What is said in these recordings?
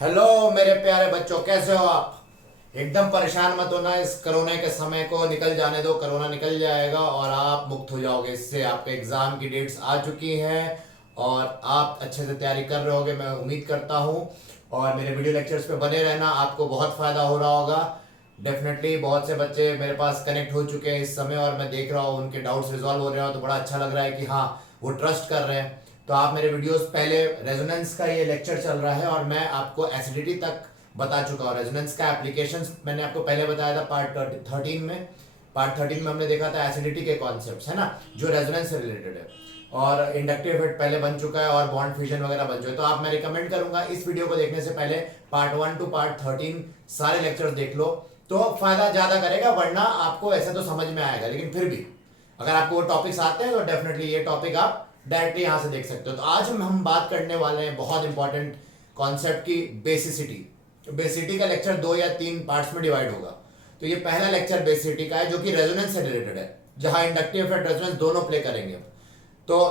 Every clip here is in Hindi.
हेलो मेरे प्यारे बच्चों, कैसे हो आप। एकदम परेशान मत होना। इस कोरोना के समय को निकल जाने दो। कोरोना निकल जाएगा और आप मुक्त हो जाओगे इससे। आपके एग्जाम की डेट्स आ चुकी हैं और आप अच्छे से तैयारी कर रहे होगे, मैं उम्मीद करता हूँ। और मेरे वीडियो लेक्चर्स पे बने रहना, आपको बहुत फायदा हो रहा होगा। डेफिनेटली बहुत से बच्चे मेरे पास कनेक्ट हो चुके हैं इस समय और मैं देख रहा हूँ उनके डाउट्स रिजॉल्व हो रहे हैं, तो बड़ा अच्छा लग रहा है कि हाँ, वो ट्रस्ट कर रहे हैं। तो आप मेरे वीडियोस पहले, रेजोनेंस का ये लेक्चर चल रहा है और मैं आपको एसिडिटी तक बता चुका हूँ। रेजोनेंस का एप्लीकेशंस मैंने आपको पहले बताया था पार्ट 13 में। पार्ट 13 में हमने देखा था एसिडिटी के कॉन्सेप्ट्स, है ना, जो रेजोनेंस से रिलेटेड है। और इंडक्टिव इफेक्ट पहले बन चुका है और बॉन्ड फ्यूजन वगैरह बन चुके हैं। तो आप, मैं रिकमेंड करूंगा इस वीडियो को देखने से पहले पार्ट 1 टू पार्ट 13 सारे लेक्चर्स देख लो, तो फायदा ज्यादा करेगा। वरना आपको ऐसे तो समझ में आएगा, लेकिन फिर भी अगर आपको वो टॉपिक्स आते हैं तो डेफिनेटली ये टॉपिक आप डायरेक्टली यहां से देख सकते हो। तो आज हम बात करने वाले हैं बहुत इंपॉर्टेंट कॉन्सेप्ट की, बेसिसिटी। बेसिसिटी का लेक्चर 2 या 3 पार्ट्स में डिवाइड होगा। तो ये पहला लेक्चर बेसिसिटी का है, जो कि रेजोनेंस से रिलेटेड है, जहां इंडक्टिव इफेक्ट रेजोनेंस दोनों प्ले करेंगे। तो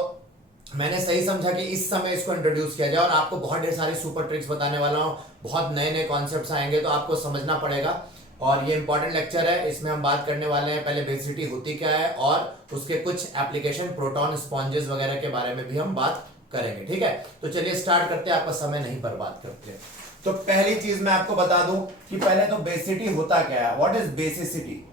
मैंने सही समझा कि इस समय इसको इंट्रोड्यूस किया जाए और आपको बहुत ढेर सारी सुपर ट्रिक्स बताने वाला हूँ। बहुत नए नए कॉन्सेप्ट्स आएंगे तो आपको समझना पड़ेगा। और ये इंपॉर्टेंट लेक्चर है, इसमें हम बात करने वाले हैं पहले बेसिसिटी होती क्या है और उसके कुछ एप्लीकेशन, प्रोटॉन स्पॉन्जेस वगैरह के बारे में भी हम बात करेंगे। ठीक है, तो चलिए स्टार्ट करते हैं, आपका समय नहीं बर्बाद करते। तो पहली चीज मैं आपको बता दूं कि पहले तो बेसिसिटी होता क्या है, what is basicity.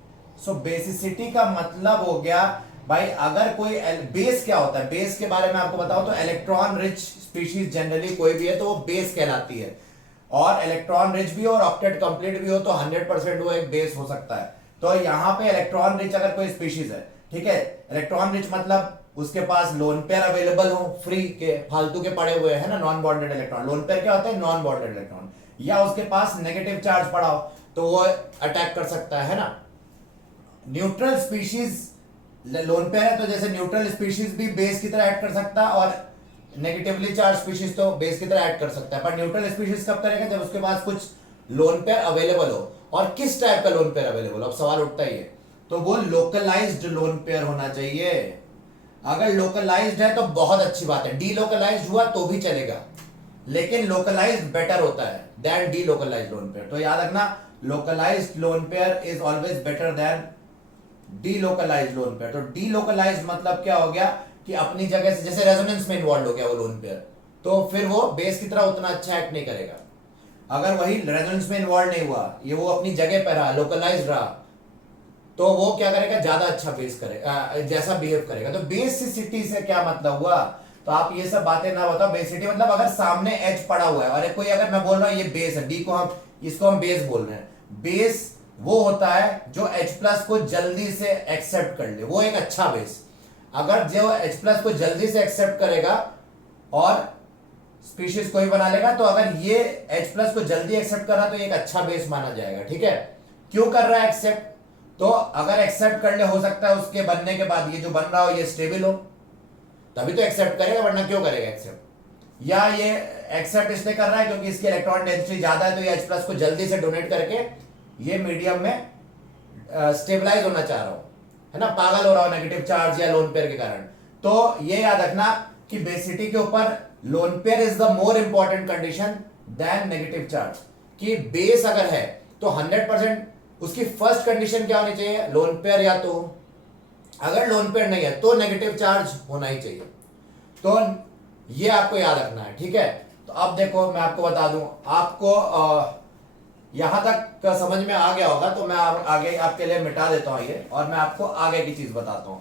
So basicity का मतलब हो गया भाई, अगर कोई बेस क्या होता है, बेस के बारे में आपको बताओ तो इलेक्ट्रॉन रिच स्पीशीज जनरली कोई भी है तो वो बेस कहलाती है। और इलेक्ट्रॉन रिच भी हो और ऑक्टेट कंप्लीट भी हो तो 100% वो एक बेस हो सकता है। तो यहाँ पे इलेक्ट्रॉन रिच अगर कोई स्पीशीज है, ठीक है, इलेक्ट्रॉन रिच मतलब उसके पास लोन पेयर अवेलेबल हो, फ्री के, फालतू के पड़े हुए हैं ना, non bonded electron. Lone pair क्या होता है, नॉन बॉन्डेड इलेक्ट्रॉन। या उसके पास नेगेटिव चार्ज पड़ा हो तो वो अटैक कर सकता है ना। न्यूट्रल स्पीशीज लोन पेयर है तो जैसे न्यूट्रल स्पीशीज भी बेस की तरह ऐड कर सकता है और नेगेटिवली चार्ज स्पीशीज तो बेस की तरह ऐड कर सकता है। पर न्यूट्रल स्पीशीज कब करेगा, जब उसके पास कुछ लोन पेयर अवेलेबल हो। और किस टाइप का लोन पेयर अवेलेबल हो, अब सवाल उठता ही है। तो वो लोकलाइज्ड लोन पेयर होना चाहिए। अगर लोकलाइज्ड है तो बहुत अच्छी बात है, डीलोकलाइज्ड हुआ तो भी चलेगा, लेकिन लोकलाइज्ड बेटर होता है देन डीलोकलाइज्ड लोन पेयर। तो याद रखना, localised lone pair is always better than delocalised lone pair. तो डीलोकलाइज्ड मतलब क्या हो गया कि अपनी जगह से, जैसे रेजोनेंस में इन्वॉल्व हो गया वो लोन पेयर, तो फिर वो बेस की तरह उतना अच्छा एक्ट नहीं करेगा। अगर वही रेजोनेंस में इन्वॉल्व नहीं हुआ, ये वो अपनी जगह पर रहा, लोकलाइज्ड रहा, तो वो क्या करेगा, ज्यादा अच्छा बेस करेगा, जैसा बिहेव करेगा। तो बेसिसिटी से क्या मतलब हुआ, तो आप ये सब बातें ना बताओ। बेसिसिटी मतलब अगर सामने एच पड़ा हुआ है और कोई, अगर मैं बोल रहा हूं ये बेस है, डी को हम, इसको हम बेस बोल रहे हैं। बेस वो होता है जो H प्लस को जल्दी से एक्सेप्ट कर ले, वो एक अच्छा बेस। अगर जो H प्लस को जल्दी से एक्सेप्ट करेगा और स्पीशीज को ही बना लेगा, तो अगर ये H प्लस को जल्दी एक्सेप्ट कर रहा तो एक अच्छा बेस माना जाएगा। ठीक है, क्यों कर रहा है एक्सेप्ट, तो अगर एक्सेप्ट कर ले, हो सकता है उसके बनने के बाद ये जो बन रहा हो ये स्टेबल हो, तभी तो एक्सेप्ट करेगा, वरना क्यों करेगा एक्सेप्ट। या ये एक्सेप्ट इसलिए कर रहा है क्योंकि इसकी इलेक्ट्रॉन डेंसिटी ज्यादा है, तो ये H प्लस को जल्दी से डोनेट करके ये मीडियम में स्टेबलाइज होना चाह रहा हूं, है ना, पागल हो रहा हो नेगेटिव चार्ज या लोन पेयर के कारण। तो ये याद रखना कि बेसिसिटी के ऊपर lone pair is the more important condition than negative charge. कि बेस अगर है तो 100% उसकी फर्स्ट कंडीशन क्या होनी चाहिए, लोन पेयर, या तो अगर लोन पेयर नहीं है तो नेगेटिव चार्ज होना ही चाहिए। तो ये आपको याद रखना है। ठीक है, तो अब देखो मैं आपको बता दूं, आपको यहां तक का समझ में आ गया होगा, तो मैं आगे आपके लिए मिटा देता हूं ये, और मैं आपको आगे की चीज बताता हूं।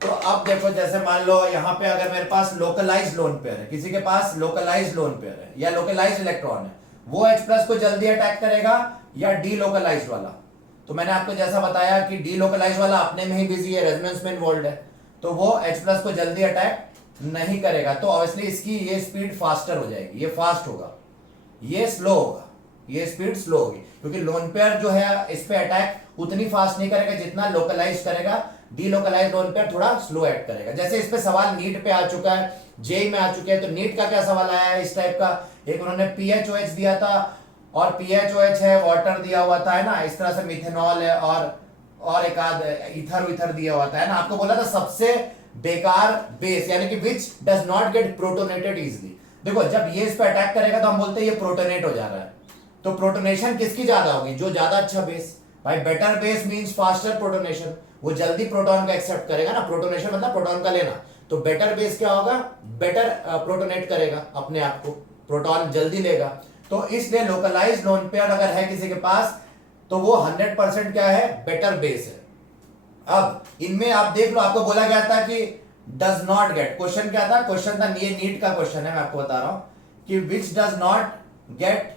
तो अब देखो, जैसे मान लो यहां पे अगर मेरे पास लोकलाइज्ड लोन पेयर है, किसी के पास लोकलाइज्ड लोन पेयर है या लोकलाइज्ड इलेक्ट्रॉन है, वो H प्लस को जल्दी अटैक करेगा या डी लोकलाइज्ड वाला। तो मैंने आपको जैसा बताया कि डी लोकलाइज्ड वाला अपने में ही बिजी है, रेजोनेंस में इन्वॉल्व है, तो वो H प्लस को जल्दी अटैक नहीं करेगा। तो ऑब्वियसली इसकी ये स्पीड फास्टर हो जाएगी, ये फास्ट होगा, ये स्लो होगा, ये स्पीड स्लो होगी, क्योंकि लोन पेयर जो है इस पे अटैक उतनी फास्ट नहीं करेगा जितना लोकलाइज करेगा। डीलोकलाइज लोन पेयर थोड़ा स्लो एक्ट करेगा। जैसे इस पे सवाल नीट पे आ चुका है, जेई में आ चुके हैं, तो नीट का क्या सवाल आया है इस टाइप का, एक उन्होंने पीएचओएच दिया था और पीएचओएच है, वाटर दिया हुआ था, है ना, इस तरह से मिथेनॉल है और एक आध इथर दिया हुआ था, है ना। आपको बोला था सबसे बेकार बेस, यानी कि which does not get protonated easily, देखो जब ये इस पे अटैक करेगा तो हम बोलते हैं ये प्रोटोनेट हो जा रहा है। तो प्रोटोनेशन किसकी ज्यादा होगी? जो ज्यादा अच्छा बेस। भाई better base means faster protonation, वो जल्दी प्रोटॉन को एक्सेप्ट करेगा ना। प्रोटोनेशन मतलब प्रोटॉन का लेना। तो बेटर बेस क्या होगा? बेटर प्रोटोनेट करेगा अपने आप को, प्रोटॉन जल्दी लेगा। तो इसलिए लोकलाइज्ड लोन पेयर अगर है किसी के पास तो वो 100% क्या है? बेटर बेस है। अब इनमें आप देख लो, आपको बोला गया था कि डज नॉट गेट, क्वेश्चन क्या था? क्वेश्चन था, ये नीट का क्वेश्चन है, मैं आपको बता रहा हूं कि which does not get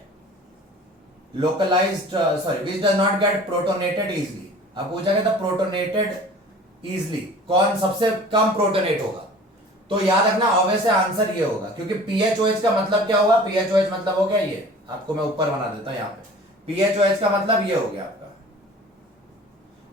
localised, sorry which does not get protonated easily. अब पूछा गया था प्रोटोनेटेड इजली कौन सबसे कम प्रोटोनेट होगा। तो याद रखना ऑब्वियस आंसर ये होगा, क्योंकि पीएचओएच का मतलब क्या होगा? पीएचओएच मतलब हो गया ये, आपको मैं ऊपर बना देता हूं यहाँ पे। पीएचओएच का मतलब ये हो गया आपका।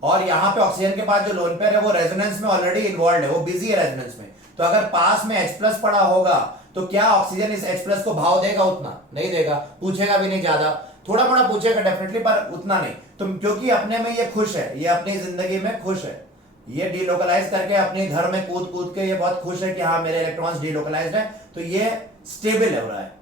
और यहां पे ऑक्सीजन के पास जो लोन पेयर है वो रेजोनेंस में ऑलरेडी इन्वॉल्व है, वो बिजी है रेजोनेंस में। तो अगर पास में H+ पड़ा होगा तो क्या ऑक्सीजन इस H+ को भाव देगा? उतना नहीं देगा, पूछेगा भी नहीं, ज्यादा थोड़ा मोड़ा पूछेगा डेफिनेटली, पर उतना नहीं। तो क्योंकि अपने में ये खुश है, ये अपनी जिंदगी में खुश है, ये डीलोकलाइज करके अपने घर में कूद कूद के ये बहुत खुश है कि हाँ मेरे इलेक्ट्रॉन्स डीलोकलाइज्ड है, तो ये स्टेबल हो रहा है।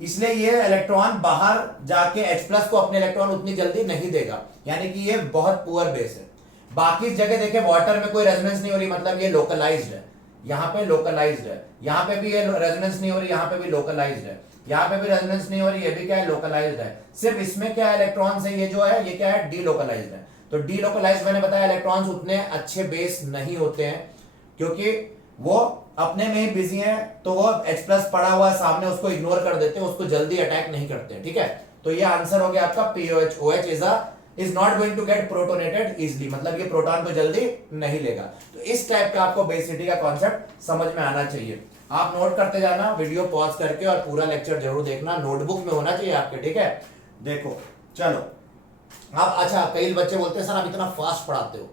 इसलिए ये इलेक्ट्रॉन बाहर जाके H+ को अपने इलेक्ट्रॉन उतनी जल्दी नहीं देगा, यानी कि ये बहुत पुअर बेस है। बाकी जगह देखे वाटर में कोई रेजोनेंस नहीं हो रही, मतलब ये लोकलाइज्ड है। यहाँ पे लोकलाइज्ड है, यहाँ पे भी ये रेजोनेंस नहीं हो रही, यहाँ पे भी लोकलाइज्ड है, यहाँ पे भी रेजोनेंस नहीं हो रही, ये भी क्या है? लोकलाइज्ड है। सिर्फ इसमें क्या है? इलेक्ट्रॉन से ये जो है ये क्या है? डीलोकलाइज्ड है। तो डीलोकलाइज्ड मैंने बताया इलेक्ट्रॉन्स उतने अच्छे बेस नहीं होते हैं, क्योंकि वो अपने में ही बिजी है। तो वो H+ पड़ा हुआ सामने, उसको इग्नोर कर देते हैं, उसको जल्दी अटैक नहीं करते हैं। ठीक है, तो ये आंसर हो गया आपका POH। OH is not going to get protonated easily, मतलब ये प्रोटॉन को जल्दी नहीं लेगा। तो इस टाइप का आपको बेसिसिटी का कॉन्सेप्ट समझ में आना चाहिए। आप नोट करते जाना, वीडियो पॉज करके, और पूरा लेक्चर जरूर देखना, नोटबुक में होना चाहिए आपके। ठीक है, देखो चलो आप, अच्छा कई बच्चे बोलते हैं सर आप इतना फास्ट पढ़ाते हो।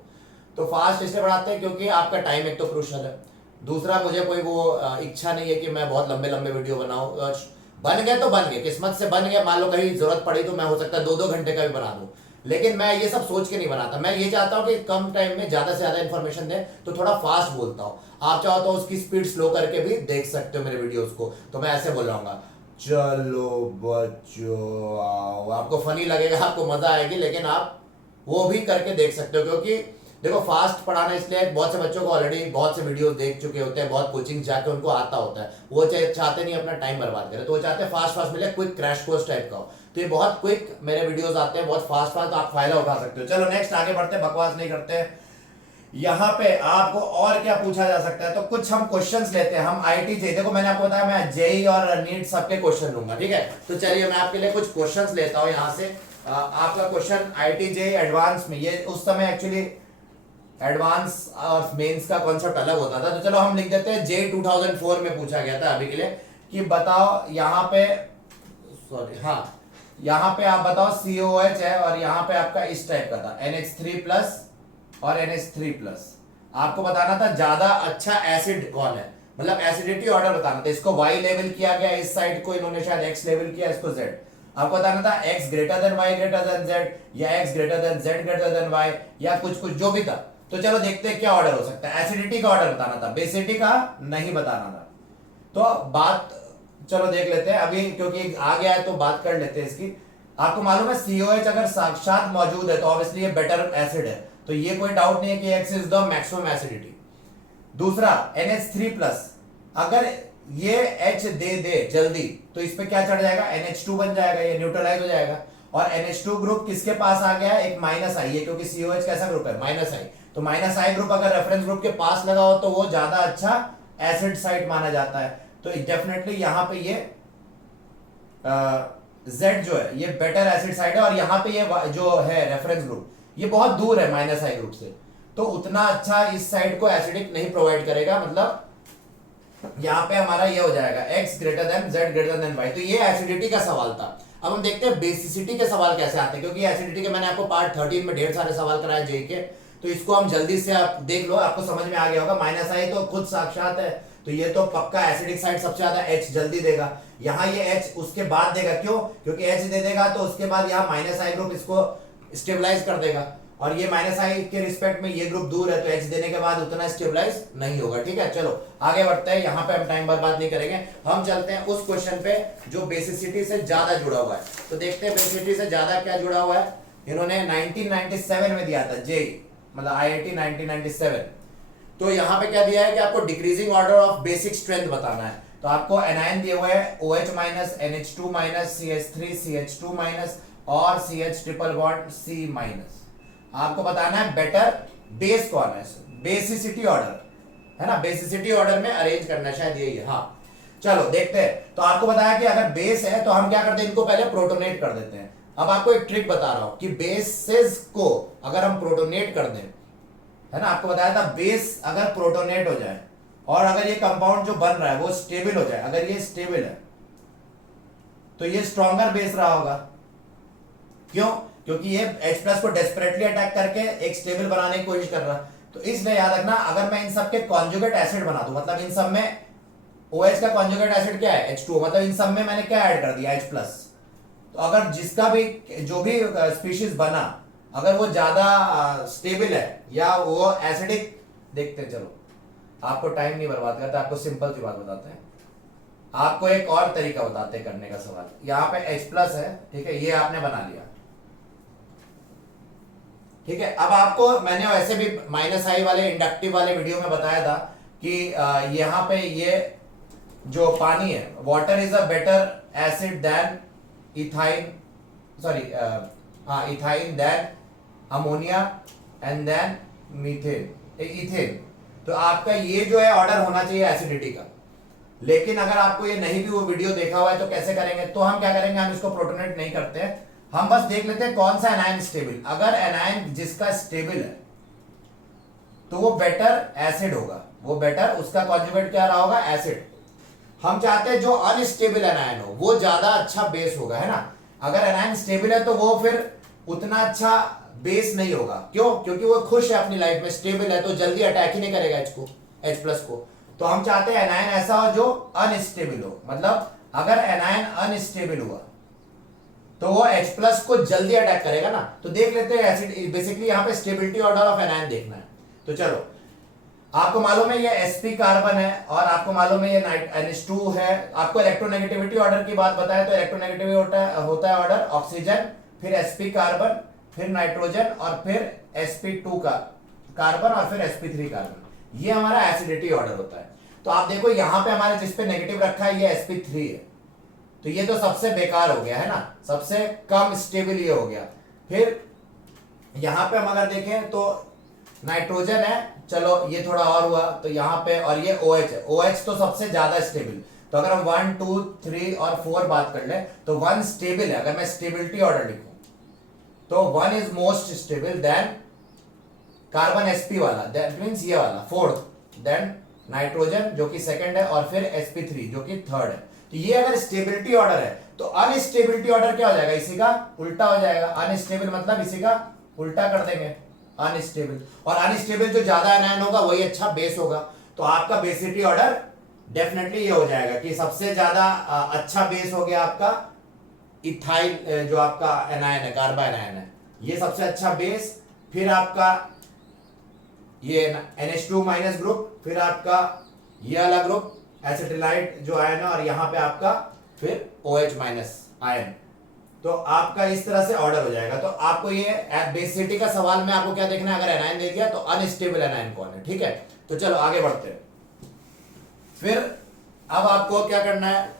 तो फास्ट इसलिए पढ़ाते हैं क्योंकि आपका टाइम एक तो क्रूशल है, दूसरा मुझे कोई वो इच्छा नहीं है कि मैं बहुत लंबे लंबे वीडियो बनाऊं। बन गए तो बन गए, किस्मत से बन गए, मान लो कहीं जरूरत पड़ी तो मैं हो सकता है 2-2 घंटे का भी बना दूं। लेकिन मैं ये सब सोच के नहीं बनाता, मैं ये चाहता हूं कि कम टाइम में ज्यादा से ज्यादा इंफॉर्मेशन दे, तो थोड़ा फास्ट बोलता हूं। आप चाहो तो उसकी स्पीड स्लो करके भी देख सकते हो मेरे वीडियोस को। तो मैं ऐसे बोल रहा चलो बच्चों आओ, आपको फनी लगेगा, आपको मजा आएगी, लेकिन आप वो भी करके देख सकते हो। क्योंकि देखो फास्ट पढ़ाना इसलिए, बहुत से बच्चों को ऑलरेडी बहुत से वीडियो देख चुके होते हैं, बहुत कोचिंग जाके उनको आता होता है, वो चाहते नहीं अपना टाइम बर्बाद करें, तो वो चाहते हैं फास्ट फास्ट मिले, क्विक क्रैश कोर्स टाइप का हो। तो ये बहुत क्विक मेरे वीडियोस आते हैं, बहुत फास्ट फास्ट, तो आप फायदा उठा सकते हो। चलो नेक्स्ट आगे बढ़ते हैं, बकवास नहीं करते। यहाँ पे आपको और क्या पूछा जा सकता है, तो कुछ हम क्वेश्चंस लेते हैं। हम IIT JEE, देखो मैंने आपको बताया मैं JEE और नीट सबके क्वेश्चन लूंगा। ठीक है, तो चलिए मैं आपके लिए कुछ क्वेश्चंस लेता हूँ यहाँ से। आपका क्वेश्चन IIT JEE एडवांस में, ये उस समय एक्चुअली एडवांस और मेंस का कॉन्सेप्ट अलग होता था। तो चलो हम लिख देते हैं JEE 2004 में पूछा गया था अभी के लिए, कि बताओ यहाँ पे, सॉरी हाँ, यहाँ पे आप बताओ COH है और यहाँ पे आपका इस टाइप का था NH3+ और NH3+। आपको बताना था ज्यादा अच्छा एसिड कौन है, मतलब एसिडिटी ऑर्डर बताना था। इसको Y लेवल किया गया, इस साइड को इन्होंने शायद X लेवल किया, इसको Z। आपको बताना था X greater than Y greater than Z, या X greater than Z greater than Y, या कुछ कुछ जो भी था। तो चलो देखते हैं क्या ऑर्डर हो सकता है। एसिडिटी का ऑर्डर बताना था, बेसिडिटी का नहीं बताना था। तो बात चलो देख लेते हैं अभी, क्योंकि आ गया है तो बात कर लेते हैं इसकी। आपको मालूम है COH अगर साक्षात मौजूद है तो ऑब्वियसली ये बेटर एसिड है, तो ये कोई डाउट नहीं है कि X is the maximum acidity. दूसरा NH3+, अगर ये H दे जल्दी तो इस पे क्या चढ़ जाएगा? NH2 बन जाएगा, ये न्यूट्रलाइज हो जाएगा। और NH2 ग्रुप किसके पास आ गया है? एक -I है, क्योंकि COH कैसा ग्रुप है? -I। तो -I ग्रुप अगर रेफरेंस ग्रुप के पास लगा हो तो वो ज्यादा अच्छा एसिड साइट माना जाता है। तो डेफिनेटली यहाँ पे ये Z जो है ये बेटर एसिड साइट है, और यहाँ पे ये जो है रेफरेंस ग्रुप ये बहुत दूर है -I ग्रुप से, तो उतना अच्छा इस साइड को एसिडिक नहीं प्रोवाइड करेगा। मतलब यहाँ पे हमारा ये हो जाएगा X greater than Z greater than Y। तो ये एसिडिटी का सवाल था। अब हम देखते हैं बेसिसिटी के सवाल कैसे आते हैं, क्योंकि एसिडिटी के मैंने आपको पार्ट 13 में ढेर सारे सवाल कराए JEE के, तो इसको हम जल्दी से आप देख लो, आपको समझ में आ गया होगा। -I तो खुद साक्षात है, तो ये तो पक्का एसिडिक साइड सबसे ज्यादा H जल्दी देगा। यहाँ ये H उसके बाद देगा, क्यों? क्योंकि H दे देगा तो उसके बाद यहाँ -I ग्रुप इसको स्टेबलाइज कर देगा, और ये माइनस आई के रिस्पेक्ट में ये ग्रुप दूर है, तो H देने के बाद उतना स्टेबलाइज नहीं होगा। ठीक है, चलो आगे बढ़ते हैं, यहाँ पे हम टाइम बर्बाद नहीं करेंगे, हम चलते हैं उस क्वेश्चन पे जो बेसिसिटी से ज्यादा जुड़ा हुआ है। तो देखते हैं बेसिसिटी से ज्यादा क्या जुड़ा हुआ है। इन्होंने 1997 में दिया था, जेई मतलब IIT 1997। तो यहाँ पे क्या दिया है कि आपको decreasing order of basic strength बताना है। तो आपको एनायन दिए हुए हैं OH minus, NH2 minus, CH3, CH2 minus और CH triple bond C minus. आपको बताना है बेटर बेस कौन है, बेसिसिटी ऑर्डर है ना, बेसिसिटी ऑर्डर में अरेंज करना है, शायद यही है। हाँ चलो देखते हैं। तो आपको बताया कि अगर बेस है तो हम क्या करते हैं, इनको पहले प्रोटोनेट कर देते हैं। अब आपको एक ट्रिक बता रहा हूं कि बेसेस को अगर हम प्रोटोनेट कर दें, है ना, आपको बताया था बेस अगर प्रोटोनेट हो जाए और अगर ये कंपाउंड जो बन रहा है वो स्टेबल हो जाए, अगर ये स्टेबल है तो ये स्ट्रॉन्गर बेस रहा होगा। क्यों? क्योंकि ये H+ को डेस्परेटली अटैक करके एक स्टेबल बनाने की कोशिश कर रहा है। तो इसलिए याद रखना, अगर मैं इन सब के कॉन्जुगेट एसिड बना दूं, मतलब इन सब में OH का कॉन्जुगेट एसिड क्या है, H2O, मतलब इन सब में मैंने क्या ऐड कर दिया, H+। तो अगर जिसका भी जो भी स्पीशीज बना अगर वो ज्यादा स्टेबल है या वो एसिडिक, देखते हैं चलो, आपको टाइम नहीं बर्बाद करते, आपको सिंपल सी बात बताते हैं। आपको एक और तरीका बताते हैं करने का सवाल। यहाँ पे H+ है, ठीक है, ये आपने बना लिया, ठीक है। अब आपको मैंने वैसे भी -I वाले इंडक्टिव वाले वीडियो में बताया था कि यहाँ पे ये जो पानी है, water is a better acid than ethyne, sorry ethyne than ammonia and then methane, ethane. तो आपका ये जो है ऑर्डर होना चाहिए एसिडिटी का। लेकिन अगर आपको ये नहीं भी वो वीडियो देखा हुआ है तो कैसे करेंगे, तो हम क्या करेंगे, हम इसको प्रोटोनेट नहीं करते हैं, हम बस देख लेते हैं कौन सा एनायन स्टेबल। अगर एनायन जिसका स्टेबल है तो वो बेटर एसिड होगा, वो बेटर, उसका कॉन्जुगेट क्या रहा होगा, एसिड। हम चाहते हैं जो अनस्टेबल एनायन हो वो ज्यादा अच्छा बेस होगा, है ना। अगर एनायन स्टेबल है तो वो फिर उतना अच्छा बेस नहीं होगा। क्यों? क्योंकि वो खुश है अपनी लाइफ में, स्टेबल है, तो जल्दी अटैक ही नहीं करेगा H+ को। तो हम चाहते हैं एनायन ऐसा हो जो अनस्टेबल हो, मतलब अगर एनायन अनस्टेबल हुआ तो वो H+ को जल्दी अटैक करेगा ना। तो देख लेते हैं एसिड, बेसिकली यहाँ पे स्टेबिलिटी ऑर्डर ऑफ एनायन देखना है। तो चलो, आपको मालूम है ये sp कार्बन है और आपको मालूम है ये NH2 है। आपको इलेक्ट्रोनेगेटिविटी ऑर्डर की बात बताए तो इलेक्ट्रोनेगेटिविटी होता है ऑर्डर ऑक्सीजन, फिर sp कार्बन, फिर नाइट्रोजन और फिर sp2 का कार्बन और फिर sp3 कार्बन। ये हमारा एसिडिटी ऑर्डर होता है। तो आप देखो यहाँ पे हमारे जिस पे नेगेटिव रखा है ये sp3 है, तो ये तो सबसे बेकार हो गया, है ना, सबसे कम स्टेबल ये हो गया। फिर यहां पे हम अगर देखें तो नाइट्रोजन है, चलो ये थोड़ा और हुआ, तो यहाँ पे, और ये OH है, OH तो सबसे ज्यादा स्टेबल। तो अगर हम 1 2 3 और 4 बात कर ले तो 1 स्टेबल है। अगर मैं स्टेबिलिटी ऑर्डर लिखूं तो 1 is most stable, then carbon sp वाला, दैट मींस ये वाला 4th, देन नाइट्रोजन जो कि सेकंड है, और फिर sp3 जो कि थर्ड है। तो ये अगर स्टेबिलिटी ऑर्डर है तो अनस्टेबिलिटी ऑर्डर क्या हो जाएगा, इसी का उल्टा हो जाएगा। अनस्टेबल मतलब इसी का उल्टा कर देंगे, अनस्टेबल। और अनस्टेबल जो ज्यादा एनायन होगा वही अच्छा बेस होगा। तो आपका बेसिसिटी ऑर्डर डेफिनेटली ये हो जाएगा कि सबसे ज्यादा अच्छा बेस हो गया आपका इथाइल, जो आपका एनायन है, कार्बन एनायन है, ये सबसे अच्छा बेस। फिर आपका ये NH2 माइनस ग्रुप, फिर आपका ये वाला ग्रुप एसिटिलाइट जो आयन है, और यहाँ पे आपका फिर OH माइनस आयन। तो आपका इस तरह से ऑर्डर हो जाएगा। तो आपको ये बेसिसिटी का सवाल में आपको क्या देखना है, अगर एनायन दे दिया तो अनस्टेबल एनायन कौन है, ठीक है। तो चलो आगे बढ़ते हैं। फिर अब आपको क्या करना है,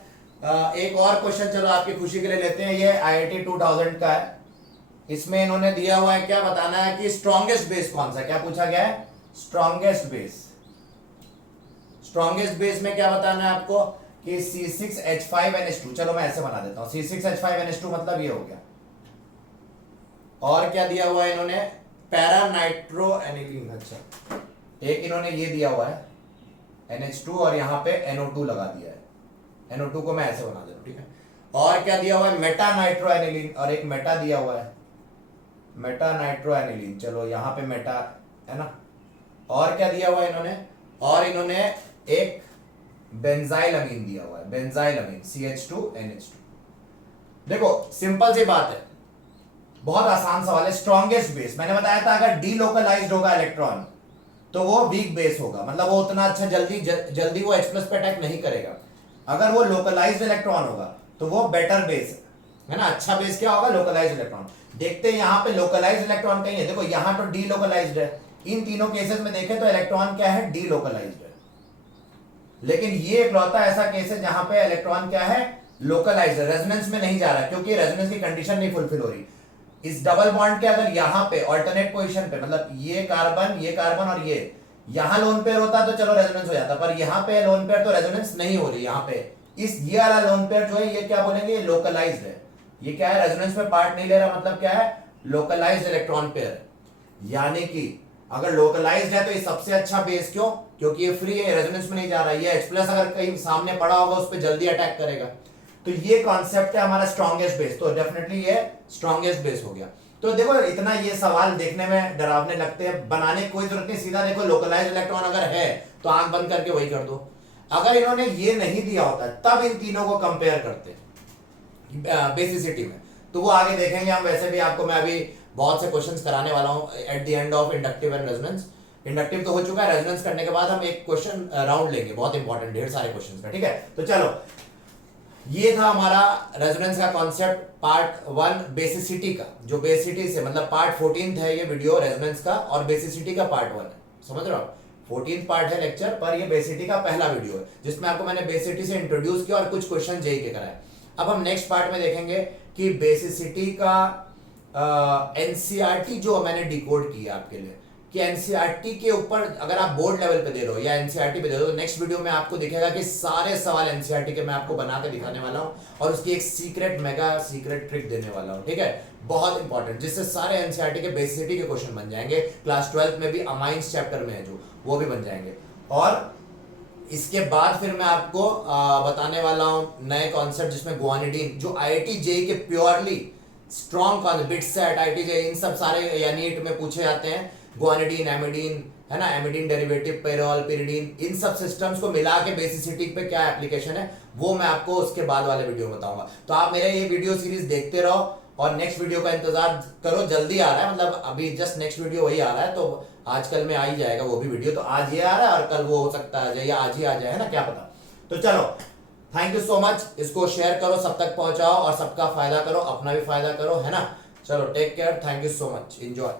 एक और क्वेश्चन चलो आपकी खुशी के लिए लेते हैं। ये IIT 2000 का है। इसमें इन्होंने दिया हुआ है, क्या बताना है कि स्ट्रॉन्गेस्ट बेस कौन सा, क्या पूछा गया है, स्ट्रॉन्गेस्ट बेस। स्ट्रॉन्गेस्ट बेस में क्या बताना है आपको कि C6H5NH2। चलो मैं ऐसे बना देता हूं, C6H5NH2 मतलब ये हो गया। और क्या दिया हुआ है इन्होंने, पैरा नाइट्रो एनिलीन। अच्छा, एक इन्होंने ये दिया हुआ है NH2 और यहाँ पे NO2 लगा दिया है। NO2 को मैं ऐसे बना देता हूं, ठीक है। और क्या दिया हुआ है, मेटा नाइट्रो एनिलीन, और एक मेटा दिया हुआ है, मेटा नाइट्रो एनिलीन। चलो यहाँ पे मेटा है ना। और क्या दिया हुआ है इन्होंने, और इन्होंने एक बेंजाइल अमीन दिया हुआ है, बेंजाइल अमीन CH2NH2। देखो सिंपल सी बात है, बहुत आसान सवाल है। स्ट्रॉन्गेस्ट बेस, मैंने बताया था अगर डीलोकलाइज्ड होगा इलेक्ट्रॉन तो वो वीक बेस होगा, मतलब वो उतना अच्छा जल्दी वो H+ पे अटैक नहीं करेगा। अगर वो लोकलाइज्ड इलेक्ट्रॉन होगा तो वो बेटर बेस है ना। अच्छा बेस क्या होगा? Localised electron. देखते हैं यहाँ पे लोकलाइज्ड इलेक्ट्रॉन कहीं है, देखो यहाँ तो डीलोकलाइज्ड है, इन तीनों केसेस में देखें तो इलेक्ट्रॉन क्या है? डीलोकलाइज्ड है। लेकिन ये इकलौता ऐसा केस है जहां पे इलेक्ट्रॉन क्या है? लोकलाइज्ड है, रेजोनेंस में नहीं जा रहा क्योंकि रेजोनेंस की कंडीशन नहीं फुलफिल हो रही। इस डबल बॉन्ड के अगर यहाँ पे ऑल्टरनेट पोजीशन पे, मतलब ये कार्बन और ये यहाँ लोन पेयर होता तो चलो रेजोनेंस हो जाता, पर यहाँ पे लोन पेयर तो रेजोनेंस नहीं हो रही। यहाँ पे इस ये वाला लोन पेयर जो है ये क्या बोलेंगे? लोकलाइज्ड है। ये क्या है? रेजोनेंस में पार्ट नहीं ले रहा, मतलब क्या है? Localised electron pair. यानी कि अगर लोकलाइज्ड है तो ये सबसे अच्छा बेस। क्यों? क्योंकि ये फ्री है, रेजोनेंस में नहीं जा रहा है। ये H+ अगर कहीं सामने पड़ा होगा उस पर जल्दी अटैक करेगा। तो ये कॉन्सेप्ट है हमारा स्ट्रॉन्गेस्ट बेस, तो डेफिनेटली ये स्ट्रॉन्गेस्ट बेस हो गया। तो देखो इतना ये सवाल देखने में डरावने लगते हैं, बनाने की कोई जरूरत नहीं। सीधा देखो लोकलाइज्ड इलेक्ट्रॉन अगर है तो आंख बंद करके वही कर दो। अगर इन्होंने ये नहीं दिया होता तब इन तीनों को कंपेयर करते बेसिसिटी में, तो वो आगे देखेंगे हम। वैसे भी आपको मैं अभी बहुत से क्वेश्चंस कराने वाला हूं at the end of inductive and resonance. Inductive तो हो चुका है, रेजोनेंस करने के बाद हम एक क्वेश्चन राउंड लेंगे, बहुत इंपॉर्टेंट, ढेर सारे क्वेश्चंस का। ठीक है, तो चलो ये था हमारा रेजोनेंस का कॉन्सेप्ट पार्ट 1 बेसिसिटी का। जो बेसिसिटी से मतलब पार्ट 14 है ये वीडियो रेजोनेंस का, और बेसिसिटी का पार्ट 1 है, समझ रहे हो आप? 14 पार्ट है लेक्चर, पर ये बेसिसिटी का पहला वीडियो है जिसमें आपको मैंने बेसिसिटी से इंट्रोड्यूस किया और कुछ क्वेश्चन जेई के कराए। अब हम नेक्स्ट पार्ट में देखेंगे कि बेसिसिटी का एनसीईआरटी जो मैंने डिकोड किया आपके लिए, कि एनसीईआरटी के ऊपर अगर आप बोर्ड लेवल पे दे रहे हो या एनसीईआरटी पे दे रहे हो, तो नेक्स्ट वीडियो में आपको दिखेगा कि सारे सवाल एनसीईआरटी के मैं आपको बना के दिखाने वाला हूं और उसकी एक सीक्रेट मेगा सीक्रेट ट्रिक देने वाला हूं। ठीक है, बहुत इंपॉर्टेंट, जिससे सारे एनसीईआरटी के बेसिसिटी के क्वेश्चन बन जाएंगे। क्लास 12 में भी अमाइंस चैप्टर में है जो, वो भी बन जाएंगे। और इसके बाद फिर मैं आपको बताने वाला हूं नए कॉन्सेप्ट जिसमें गुआनिडीन, जो आईआईटी जेईई के purely strong concept, BITSAT, IIT JEE, इन सब सारे या नीट में पूछे जाते हैं। गुआनिडीन, एमिडीन है ना, एमिडीन डेरिवेटिव, पेरोल, पिरिडीन, इन सब सिस्टम्स को मिला के बेसिसिटी पे क्या एप्लीकेशन है वो मैं आपको उसके बाद वाले वीडियो में बताऊंगा। तो आप मेरे ये वीडियो सीरीज देखते रहो और नेक्स्ट वीडियो का इंतजार करो, जल्दी आ रहा है, मतलब अभी जस्ट नेक्स्ट वीडियो वही आ रहा है, तो आजकल में आ ही जाएगा वो भी वीडियो। तो आज ये आ रहा है और कल वो हो सकता है या आज ही आ जाए, है ना, क्या पता। तो चलो, थैंक यू सो मच। इसको शेयर करो, सब तक पहुंचाओ और सबका फायदा करो, अपना भी फायदा करो, है ना। चलो, take care, thank you so much, enjoy.